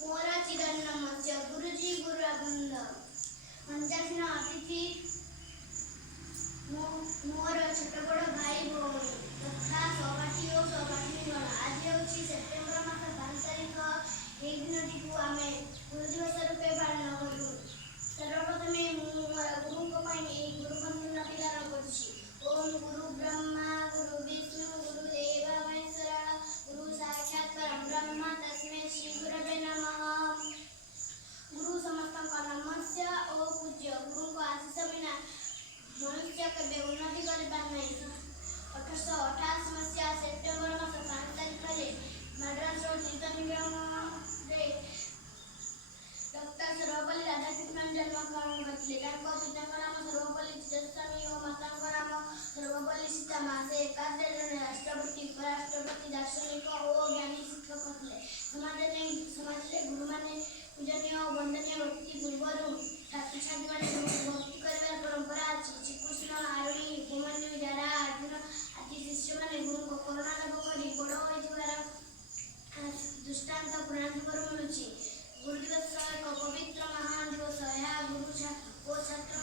मोर चिदन्नमस्य गुरुजी गुरुवृंद मंचासीन अतिथि मोर छोट बड़ भाई भौणी तथा सहपाठी और सहपाठीगण आज हूँ सेप्टेम्बर मास 5 तारीख। यह दिनटी को आम गुरु दिवस रूपे पालन करूँ। सर्वप्रथमे मोर गुरु गुरु वंदना प्रदान कर ओम गुरु ब्रह्मा गुरु विष्णु गुरुदेव महेश्वर गुरु साक्षात् परम ब्रह्म तस्मै श्री गुरवे नमः। गुरु समस्त नमस्य और पूज्य गुरु को आशीष बिना मनुष्य केवे उन्नति कर पारे। 1888 मसीहा सेप्टेम्बर मास 5 तारीख मद्रास तीर्थनिगम डॉक्टर सर्वपल्ली राधाकृष्णन जन्मग्रहण करते। पिता नाम सर्वपल्ली चिदस्वामी और माता नाम सर्वपल्ली सीतामा। से एकादश जन राष्ट्रपति उपराष्ट्रपति दार्शनिक और ज्ञानी शिक्षक थे। समाज गुरु माने पूजनीय और वंदनीय व्यक्ति पूर्व छात्र छात्री मैंने भक्ति कर परंपरा अच्छी। श्रीकृष्ण आरोही उपमन्यु जरा अर्जुन आदि शिष्य मैंने गुरु को करुणा लाभ कर बड़ होइथिबार दृष्टांत पुराण मिलूँ। गुरु दिवस एक पवित्र महान दिवस। यह गुरु और छात्र